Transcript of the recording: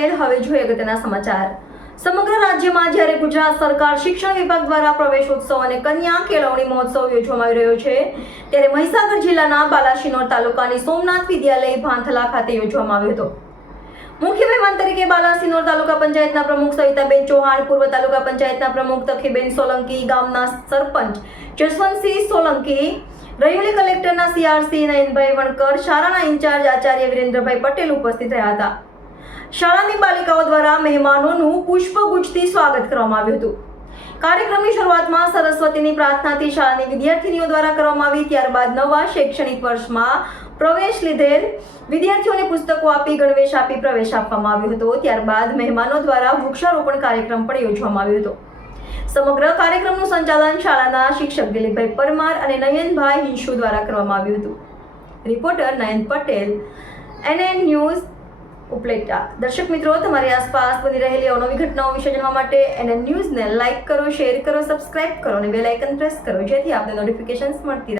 પટેલ। હવે જોઈએ અગત્યના સમાચાર। સમગ્ર રાજ્યમાં જ્યારે ગુજરાત સરકાર શિક્ષણ વિભાગ દ્વારા પ્રવેશોત્સવ અને કન્યા કેળવણી મહોત્સવ યોજવામાં આવી રહ્યો છે, ત્યારે મહીસાગર જિલ્લાના બાલાસિનોર તાલુકાની સોમનાથ વિદ્યાલય ભાંથલા ખાતે યોજવામાં આવ્યો હતો। મુખ્ય મહેમાન તરીકે બાલાસિનોર તાલુકા પંચાયતના પ્રમુખ સવિતાબેન ચૌહાણ, પૂર્વ તાલુકા પંચાયતના પ્રમુખ તખીબેન સોલંકી, ગામના સરપંચ જસવંતસિંહ સોલંકી, રૈયોલી કલેક્ટરના CRC નયનભાઈ વણકર, શાળાના ઇન્ચાર્જ આચાર્ય વિરેન્દ્રભાઈ પટેલ ઉપસ્થિત રહ્યા હતા। શાળાની બાલિકાઓ દ્વારા મહેમાનોનું પુષ્પગુચ્છથી સ્વાગત કરવામાં આવ્યું હતું। કાર્યક્રમની શરૂઆતમાં સરસ્વતીની પ્રાર્થનાથી શાળાની વિદ્યાર્થીનીઓ દ્વારા કરવામાં આવી। ત્યારબાદ નવા શૈક્ષણિક વર્ષમાં પ્રવેશ લીધેલ વિદ્યાર્થીઓને પુસ્તકો આપી ગણવેશ આપી પ્રવેશ આપવામાં આવ્યો હતો। ત્યારબાદ મહેમાનો દ્વારા વૃક્ષારોપણ કાર્યક્રમ પણ યોજવામાં આવ્યો હતો। સમગ્ર કાર્યક્રમનું સંચાલન શાળાના શિક્ષક દિલીપભાઈ પરમાર અને નયનભાઈ હિંશુ દ્વારા કરવામાં આવ્યું હતું। રિપોર્ટર નયન પટેલ, NN ન્યૂઝ, ઉપલેટા। દર્શક મિત્રો, તમારી આસપાસ બની રહેલી અવનવી ઘટનાઓ વિશે જાણવા માટે NN ન્યૂઝને લાઇક કરો, શેર કરો, સબસ્ક્રાઇબ કરો અને બેલ આઇકન પ્રેસ કરો, જેથી આપને નોટિફિકેશન્સ મળતી રહે।